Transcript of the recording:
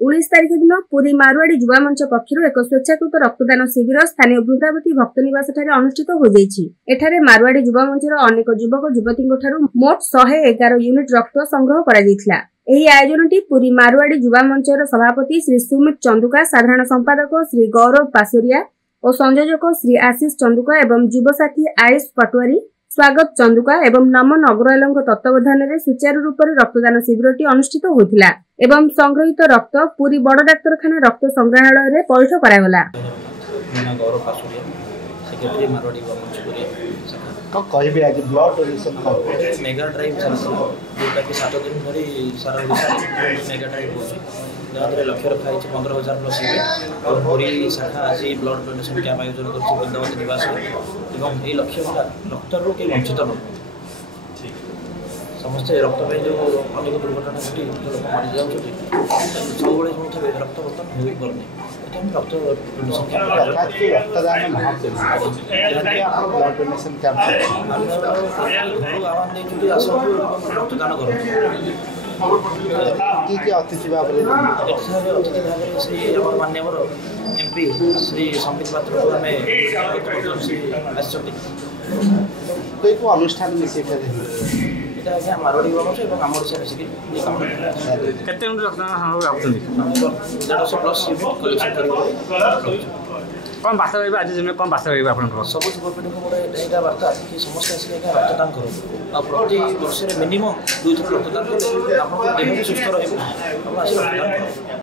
19 तारिख दिन पुरी मारवाड़ी युवा मंच पक्षर एक स्वेच्छाकृत रक्तदान शिविर स्थानीय वृंदावती भक्त निवास अनुष्ठित हो एठारे मारवाड़ी युवा मंचर अनेक युवक युवती मोट 111 यूनिट रक्त संग्रह करा। आयोजन पुरी मारवाड़ी युवा मंचर सभापति श्री सुमित चंदुका, साधारण संपादक श्री गौरव पासोरिया और संयोजक श्री आशीष चंदुका एवं युवसाथी आयुष पटवारी, स्वागत चंदुका एवं नमन अग्रवाल तत्वावधान में सुचारू रूप से रक्तदान शिविरटी अनुष्ठित होता एवं संग्रहित रक्त पुरी बड़ डाक्तरखाना रक्त संग्रहालय में पैठ करागला। मेगा ड्राइव जोटा कि 7 दिन धरी सारा मेगा ड्राइव हो लक्ष्य रखा 15,000 प्लस यूनिट और पूरी शाखा आज ब्लड डोनेशन कैंप आयोजन कर वृंदावती निवास एवं ये लक्ष्य रक्त रोग वंचित न समस्ते रक्त जो अनेक दुर्घटना घटी लोक मरी जाऊँ सब रक्त बर्तन हो पारनी रक्त डोनेशन घर आह्वान देती आस रक्तदान कर अतिथि भाव में श्री मान्यवर एमपी श्री संबित पात्र आम अनुष्ठान यहाँ मारवाड़ी युवा मंच और आम ओडिशा मिसिक काम 150 प्लस यूनिट कलेक्शन कर कौन बार्ता रही आज दिन कौन बार्ता रही आप सब युवपीढ़ी को गोटे बार्ता कि समस्त आसिक रक्तदान करूँ प्रति वर्ष मिनिमम 2 थर रक्तदान कले आप देह भी सुस्थ रही रक्तदान